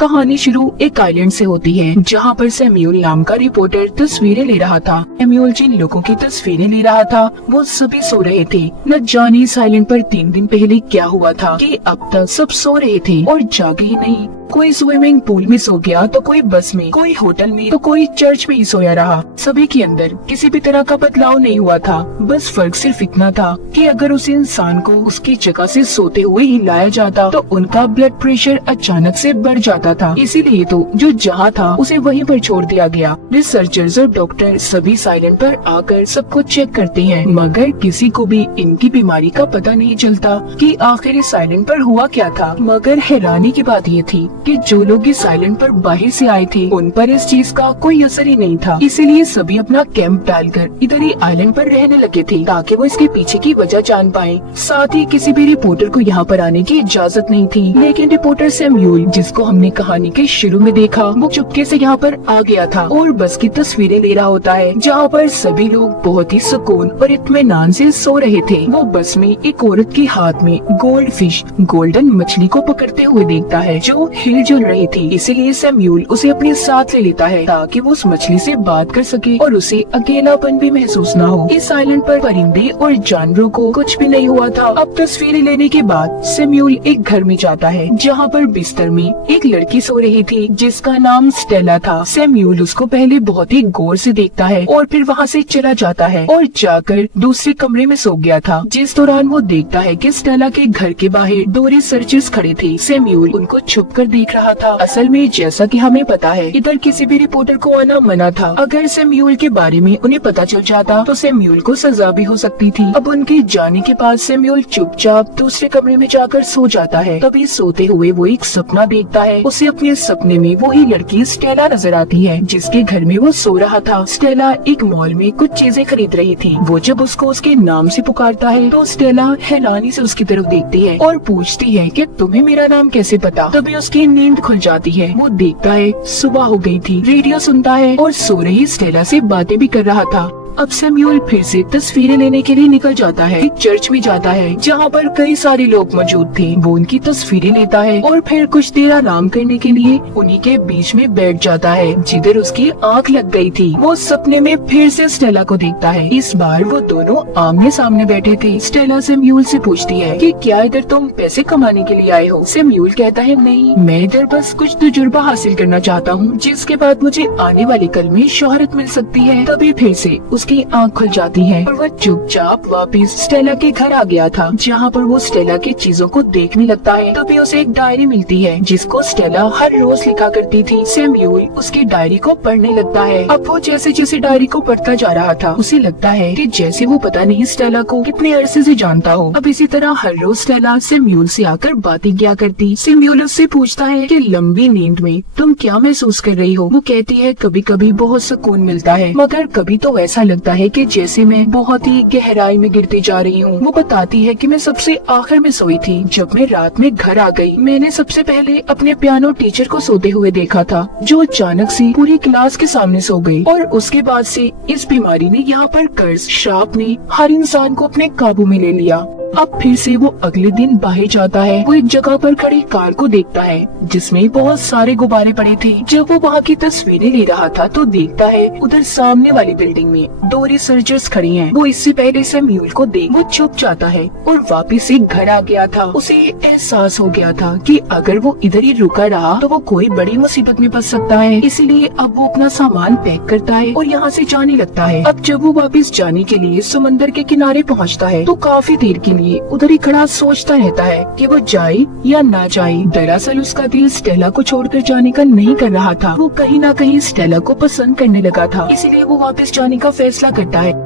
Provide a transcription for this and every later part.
कहानी शुरू एक आइलैंड से होती है जहाँ पर सैम्यूल नाम का रिपोर्टर तस्वीरें ले रहा था। सैम्यूल जिन लोगों की तस्वीरें ले रहा था वो सभी सो रहे थे। न जाने इस आइलैंड पर 3 दिन पहले क्या हुआ था कि अब तक सब सो रहे थे और जागे ही नहीं। कोई स्विमिंग पूल में सो गया तो कोई बस में, कोई होटल में तो कोई चर्च में ही सोया रहा। सभी के अंदर किसी भी तरह का बदलाव नहीं हुआ था। बस फर्क सिर्फ इतना था कि अगर उस इंसान को उसकी जगह से सोते हुए हिलाया जाता तो उनका ब्लड प्रेशर अचानक से बढ़ जाता था। इसीलिए तो जो जहाँ था उसे वहीं पर छोड़ दिया गया। रिसर्चर्स और डॉक्टर सभी साइलेंट पर आकर सबको चेक करते हैं, मगर किसी को भी इनकी बीमारी का पता नहीं चलता कि आखिर इस साइलेंट पर हुआ क्या था। मगर हैरानी की बात ये थी कि जो लोग इस आइलैंड पर बाहर से आए थे उन पर इस चीज का कोई असर ही नहीं था। इसीलिए सभी अपना कैंप डालकर इधर ही आइलैंड पर रहने लगे थे ताकि वो इसके पीछे की वजह जान पाए। साथ ही किसी भी रिपोर्टर को यहाँ पर आने की इजाजत नहीं थी। लेकिन रिपोर्टर सैम्यूल, जिसको हमने कहानी के शुरू में देखा, वो चुपके से यहाँ पर आ गया था और बस की तस्वीरें ले रहा होता है जहाँ पर सभी लोग बहुत ही सुकून और इत्मीनान से सो रहे थे। वो बस में एक औरत के हाथ में गोल्ड फिश, गोल्डन मछली को पकड़ते हुए देखता है जो हिलजुल रही थी। इसीलिए सैम्यूल उसे अपने साथ ले लेता है ताकि वो उस मछली से बात कर सके और उसे अकेलापन भी महसूस न हो। इस आइलैंड पर परिंदे और जानवरों को कुछ भी नहीं हुआ था। अब तस्वीरें लेने के बाद सैम्यूल एक घर में जाता है जहाँ पर बिस्तर में एक लड़की सो रही थी जिसका नाम स्टेला था। सैम्यूल उसको पहले बहुत ही गौर से देखता है और फिर वहाँ से चला जाता है और जाकर दूसरे कमरे में सो गया था। जिस दौरान वो देखता है कि स्टेला के घर के बाहर 2 रिसर्चर्स खड़े थे। सैम्यूल उनको छुप कर देख रहा था। असल में जैसा कि हमें पता है इधर किसी भी रिपोर्टर को आना मना था। अगर सैम्यूल के बारे में उन्हें पता चल जाता तो सैम्यूल को सजा भी हो सकती थी। अब उनके जाने के बाद सैम्यूल चुपचाप दूसरे कमरे में जाकर सो जाता है। तभी सोते हुए वो एक सपना देखता है। उसे अपने सपने में वही लड़की स्टेला नजर आती है जिसके घर में वो सो रहा था। स्टेला एक मॉल में कुछ चीजें खरीद रही थी। वो जब उसको उसके नाम से पुकारता है तो स्टेला हैरानी से उसकी तरफ देखती है और पूछती है कि तुम्हें मेरा नाम कैसे पता। तभी उसकी नींद खुल जाती है। वो देखता है सुबह हो गई थी। रेडियो सुनता है और सो रही स्टेला से बातें भी कर रहा था। अब सैम्यूल फिर से तस्वीरें लेने के लिए निकल जाता है। एक चर्च में जाता है जहाँ पर कई सारे लोग मौजूद थे। वो उनकी तस्वीरें लेता है और फिर कुछ देर आराम करने के लिए उन्हीं के बीच में बैठ जाता है जिधर उसकी आंख लग गई थी। वो सपने में फिर से स्टेला को देखता है। इस बार वो दोनों आमने सामने बैठे थे। स्टेला सैम्यूल से पूछती है कि क्या इधर तुम पैसे कमाने के लिए आए हो? सैम्यूल कहता है नहीं, मैं इधर बस कुछ तजुर्बा हासिल करना चाहता हूँ जिसके बाद मुझे आने वाले कल में शोहरत मिल सकती है। तभी फिर से उसकी आंख खुल जाती है और वह चुपचाप वापस स्टेला के घर आ गया था जहाँ पर वो स्टेला की चीजों को देखने लगता है। तभी उसे एक डायरी मिलती है जिसको स्टेला हर रोज लिखा करती थी। सैम्यूल उसकी डायरी को पढ़ने लगता है। अब वो जैसे जैसे डायरी को पढ़ता जा रहा था उसे लगता है कि जैसे वो पता नहीं स्टेला को कितने अरसे से जानता हो। अब इसी तरह हर रोज स्टेला सैम्यूल से आकर बातें किया करती। सैम्यूल उससे पूछता है कि लंबी नींद में तुम क्या महसूस कर रही हो? वो कहती है कभी कभी बहुत सुकून मिलता है मगर कभी तो ऐसा लगता है कि जैसे मैं बहुत ही गहराई में गिरती जा रही हूँ। वो बताती है कि मैं सबसे आखिर में सोई थी। जब मैं रात में घर आ गई मैंने सबसे पहले अपने पियानो टीचर को सोते हुए देखा था जो अचानक से पूरी क्लास के सामने सो गई और उसके बाद से इस बीमारी ने यहाँ पर कर्ज श्राप ने हर इंसान को अपने काबू में ले लिया। अब फिर से वो अगले दिन बाहर जाता है। वो एक जगह पर खड़ी कार को देखता है जिसमें बहुत सारे गुब्बारे पड़े थे। जब वो वहाँ की तस्वीरें ले रहा था तो देखता है उधर सामने वाली बिल्डिंग में 2 रिसर्चर्स खड़े हैं। वो इससे पहले सैम्यूल को देख वो चुप जाता है और वापस से घर आ गया था। उसे एहसास हो गया था कि अगर वो इधर ही रुका रहा तो वो कोई बड़ी मुसीबत में फंस सकता है। इसलिए अब वो अपना सामान पैक करता है और यहाँ से जाने लगता है। अब जब वो वापस जाने के लिए समंदर के किनारे पहुँचता है तो काफी देर के उधर ही खड़ा सोचता रहता है कि वो जाए या ना जाए। दरअसल उसका दिल स्टेला को छोड़कर जाने का नहीं कर रहा था। वो कहीं ना कहीं स्टेला को पसंद करने लगा था। इसलिए वो वापस जाने का फैसला करता है।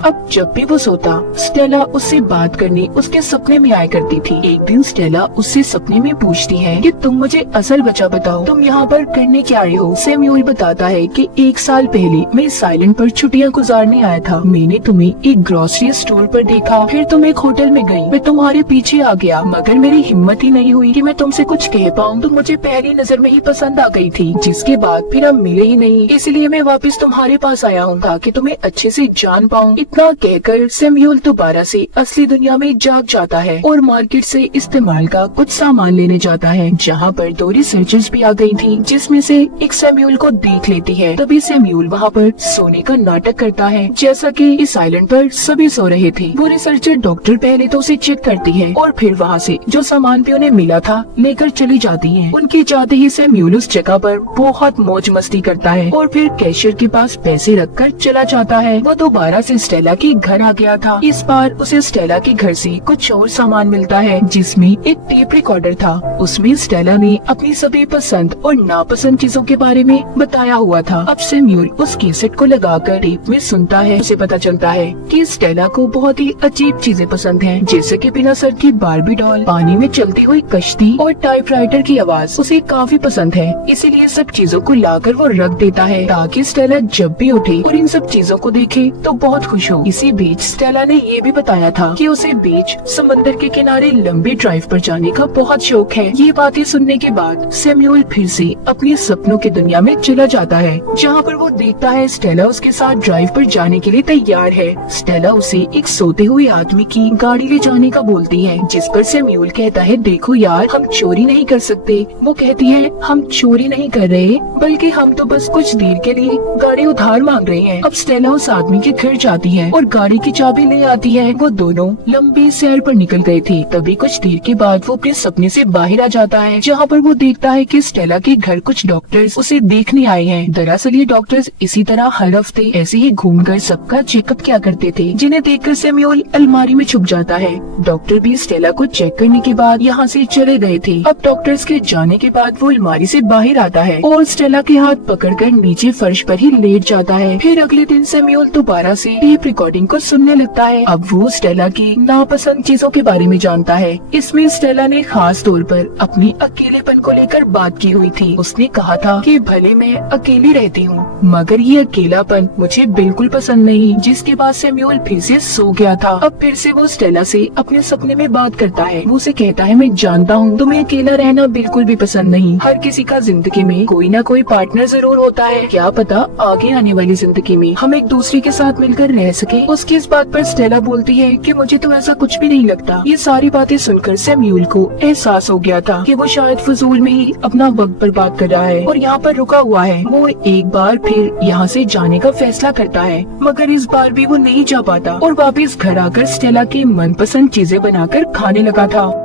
अब जब भी वो सोता स्टेला उससे बात करने उसके सपने में आया करती थी। एक दिन स्टेला उससे सपने में पूछती है कि तुम मुझे असल वजह बताओ, तुम यहाँ पर करने क्या आए हो? सैम्यूल बताता है कि 1 साल पहले मैं इस आइलैंड पर छुट्टियाँ गुजारने आया था। मैंने तुम्हें एक ग्रोसरी स्टोर पर देखा, फिर तुम एक होटल में गई। मैं तुम्हारे पीछे आ गया मगर मेरी हिम्मत ही नहीं हुई कि मैं तुमसे कुछ कह पाऊँ। तुम मुझे पहली नजर में ही पसंद आ गई थी जिसके बाद फिर हम मिले ही नहीं। इसलिए मैं वापस तुम्हारे पास आया हूँ ताकि तुम्हें अच्छे से जान पाऊँ। इतना कहकर सैमुअल दोबारा से असली दुनिया में जाग जाता है और मार्केट से इस्तेमाल का कुछ सामान लेने जाता है, जहाँ पर 2 रिसर्चर्स भी आ गई थी, जिसमें से एक सैमुअल को देख लेती है। तभी सैमुअल वहाँ पर सोने का नाटक करता है, जैसा कि इस आइलैंड पर सभी सो रहे थे। वो रिसर्चर डॉक्टर पहले तो उसे चेक करती है और फिर वहाँ से जो सामान भी उन्हें मिला था लेकर चली जाती है। उनकी जाते ही सैमुअल उस जगह पर बहुत मौज मस्ती करता है और फिर कैशियर के पास पैसे रखकर चला जाता है। वो दोबारा से स्टेला के घर आ गया था। इस बार उसे स्टेला के घर से कुछ और सामान मिलता है, जिसमें एक टेप रिकॉर्डर था। उसमें स्टेला ने अपनी सभी पसंद और नापसंद चीजों के बारे में बताया हुआ था। अब सैमुअल उस कैसेट को लगाकर टेप में सुनता है। उसे पता चलता है कि स्टेला को बहुत ही अजीब चीजें पसंद हैं, जैसे कि बिना सर की बार्बी डॉल, पानी में चलती हुई कश्ती और टाइपराइटर की आवाज उसे काफी पसंद है। इसीलिए सब चीजों को लाकर वो रख देता है ताकि स्टेला जब भी उठे और इन सब चीजों को देखे तो बहुत खुश हो। इसी बीच स्टेला ने ये भी बताया था कि उसे बीच समंदर के किनारे लंबी ड्राइव पर जाने का बहुत शौक है। ये बातें सुनने के बाद सैमुअल फिर से अपने सपनों की दुनिया में चला जाता है, जहाँ पर वो देखता है स्टेला उसके साथ ड्राइव पर जाने के लिए तैयार है। स्टेला उसे एक सोते हुए आदमी की गाड़ी ले जाने का बोलती है, जिस पर सैमुअल कहता है, देखो यार, हम चोरी नहीं कर सकते। वो कहती है, हम चोरी नहीं कर रहे, बल्कि हम तो बस कुछ देर के लिए गाड़ी उधार मांग रहे हैं। अब स्टेला उस आदमी के घर जाती है और गाड़ी की चाबी ले आती है। वो दोनों लंबी सैर पर निकल गए थे। तभी कुछ देर के बाद वो अपने सपने से बाहर आ जाता है, जहाँ पर वो देखता है कि स्टेला के घर कुछ डॉक्टर्स उसे देखने आए हैं। दरअसल ये डॉक्टर्स इसी तरह हर हफ्ते ऐसे ही घूमकर सबका चेकअप किया करते थे, जिन्हें देखकर सैमुअल अलमारी में छुप जाता है। डॉक्टर भी स्टेला को चेक करने के बाद यहाँ से चले गए थे। अब डॉक्टर्स के जाने के बाद वो अलमारी से बाहर आता है और स्टेला के हाथ पकड़कर नीचे फर्श पर ही लेट जाता है। फिर अगले दिन सैमुअल दोबारा से टेप रिकॉर्डिंग को सुनने लगता है। अब वो स्टेला की नापसंद चीजों के बारे में जानता है। इसमें स्टेला ने खास तौर पर अपनी अकेलेपन को लेकर बात की हुई थी। उसने कहा था कि भले मैं अकेली रहती हूँ, मगर ये अकेलापन मुझे बिल्कुल पसंद नहीं। जिसके बाद सैमुअल फिर से सो गया था। अब फिर से वो स्टेला से अपने सपने में बात करता है। वो उसे कहता है, मैं जानता हूँ तुम्हें अकेला रहना बिल्कुल भी पसंद नहीं। हर किसी का जिंदगी में कोई ना कोई पार्टनर जरूर होता है। क्या पता आगे आने वाली जिंदगी में हम एक दूसरे के साथ मिलकर रह सके। उसकी इस बात पर स्टेला बोलती है कि मुझे तो ऐसा कुछ भी नहीं लगता। ये सारी बातें सुनकर सैमुअल को एहसास हो गया था कि वो शायद फजूल में ही अपना वक्त बर्बाद कर रहा है और यहाँ पर रुका हुआ है। वो एक बार फिर यहाँ से जाने का फैसला करता है, मगर इस बार भी वो नहीं जा पाता और वापस घर आकर स्टेला की मनपसंद चीजें बनाकर खाने लगा था।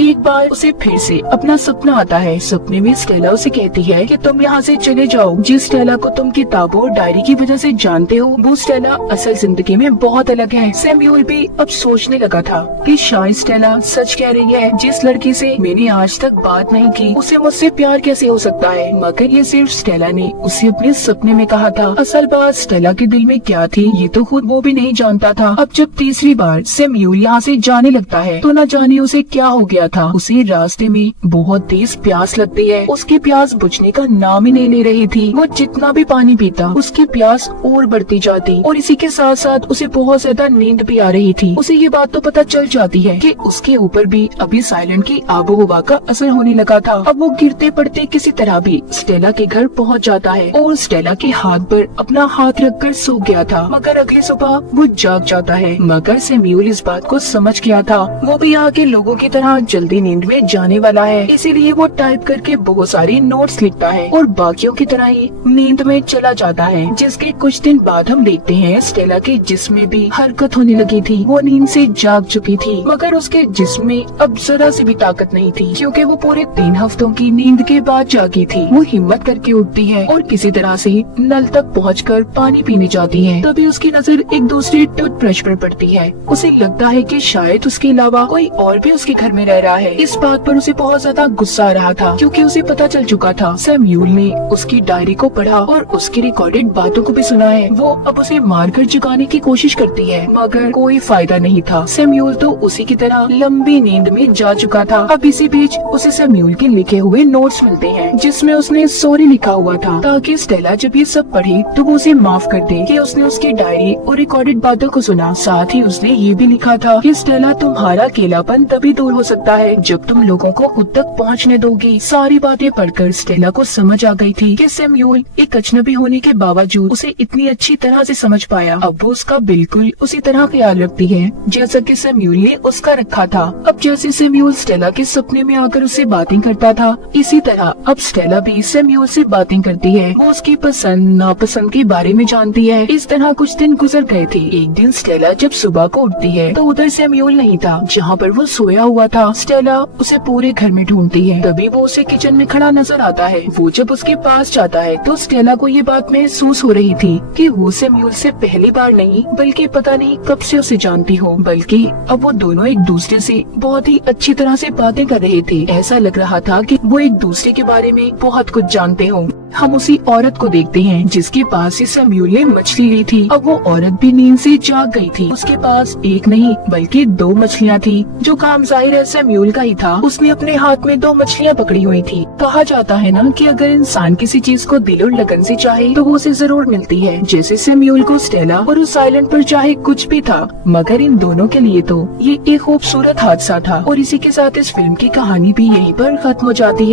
एक बार उसे फिर से अपना सपना आता है। सपने में स्टेला उसे कहती है कि तुम यहाँ से चले जाओ। जिस स्टेला को तुम किताबों और डायरी की वजह से जानते हो, वो स्टेला असल जिंदगी में बहुत अलग है। सैमुअल भी अब सोचने लगा था कि शायद स्टेला सच कह रही है। जिस लड़की से मैंने आज तक बात नहीं की, उसे मुझसे प्यार कैसे हो सकता है? मगर ये सिर्फ स्टेला ने उसे अपने सपने में कहा था। असल बात स्टेला के दिल में क्या थी, ये तो खुद वो भी नहीं जानता था। अब जब तीसरी बार सैमुअल यहाँ से जाने लगता है, तो न जाने उसे क्या हो गया था। उसे रास्ते में बहुत तेज प्यास लगती है। उसकी प्यास बुझने का नाम ही नहीं ले रही थी। वो जितना भी पानी पीता, उसकी प्यास और बढ़ती जाती और इसी के साथ साथ उसे बहुत ज्यादा नींद भी आ रही थी। उसे ये बात तो पता चल जाती है कि उसके ऊपर भी अभी साइलेंट की आबोहवा का असर होने लगा था। अब वो गिरते पड़ते किसी तरह भी स्टेला के घर पहुँच जाता है और स्टेला के हाथ पर अपना हाथ रखकर सो गया था। मगर अगली सुबह वो जाग जाता है। मगर सैमुअल इस बात को समझ गया था। वो भी यहाँ के लोगों की तरह जल्दी नींद में जाने वाला है, इसीलिए वो टाइप करके बहुत सारे नोट्स लिखता है और बाकियों की तरह ही नींद में चला जाता है। जिसके कुछ दिन बाद हम देखते हैं स्टेला के जिस्म में भी हरकत होने लगी थी। वो नींद से जाग चुकी थी, मगर उसके जिस्म में अब जरा सी भी ताकत नहीं थी, क्योंकि वो पूरे 3 हफ्तों की नींद के बाद जागी थी। वो हिम्मत करके उठती है और किसी तरह से नल तक पहुंचकर पानी पीने जाती है। तभी उसकी नजर एक दूसरे टूथब्रश पर पड़ती है। उसे लगता है कि शायद उसके अलावा कोई और भी उसके घर में रह रहा है। इस बात पर उसे बहुत ज्यादा गुस्सा आ रहा था, क्योंकि उसे पता चल चुका था सैमुअल ने उसकी डायरी को पढ़ा और उसकी रिकॉर्डेड बातों को भी सुना है। वो अब उसे मारकर जगाने की कोशिश करती है, मगर कोई फायदा नहीं था। सैमुअल तो उसी की तरह लंबी नींद में जा चुका था। अब इसी बीच उसे सैमुअल के लिखे हुए नोट्स मिलते हैं, जिसमें उसने सॉरी लिखा हुआ था, ताकि स्टेला जब ये सब पढ़े तो वो उसे माफ कर दे कि उसने उसकी डायरी और रिकॉर्डेड बातों को सुना। साथ ही उसने ये भी लिखा था कि स्टेला, तुम्हारा अकेलापन तभी दूर हो सकता कहता है, जब तुम लोगों को खुद तक पहुंचने दोगी। सारी बातें पढ़कर स्टेला को समझ आ गई थी कि सैमुअल एक अजनबी होने के बावजूद उसे इतनी अच्छी तरह से समझ पाया। अब वो उसका बिल्कुल उसी तरह ख्याल रखती है जैसा कि सैमुअल ने उसका रखा था। अब जैसे सैमुअल स्टेला के सपने में आकर उससे बातें करता था, इसी तरह अब स्टेला भी सैमुअल से बातें करती है। वो उसकी पसंद नापसंद के बारे में जानती है। इस तरह कुछ दिन गुजर गए थे। एक दिन स्टेला जब सुबह को उठती है तो उधर सैमुअल नहीं था जहाँ पर वो सोया हुआ था। स्टेला उसे पूरे घर में ढूंढती है, तभी वो उसे किचन में खड़ा नजर आता है। वो जब उसके पास जाता है तो स्टेला को ये बात महसूस हो रही थी कि वो सैमुअल से पहली बार नहीं बल्कि पता नहीं कब से उसे जानती हो, बल्कि अब वो दोनों एक दूसरे से बहुत ही अच्छी तरह से बातें कर रहे थे। ऐसा लग रहा था कि वो एक दूसरे के बारे में बहुत कुछ जानते हो। हम उसी औरत को देखते हैं जिसके पास से सैमुअल ने मछली ली थी। अब वो औरत भी नींद से जाग गई थी। उसके पास एक नहीं बल्कि 2 मछलियाँ थी, जो काम जाहिर है सैमुअल का ही था। उसने अपने हाथ में 2 मछलियाँ पकड़ी हुई थी। कहा जाता है ना कि अगर इंसान किसी चीज को दिल और लगन से चाहे तो वो उसे जरूर मिलती है। जैसे सैमुअल को स्टेला और उस आइलैंड पर चाहे कुछ भी था, मगर इन दोनों के लिए तो ये एक खूबसूरत हादसा था। और इसी के साथ इस फिल्म की कहानी भी यहीं पर खत्म हो जाती है।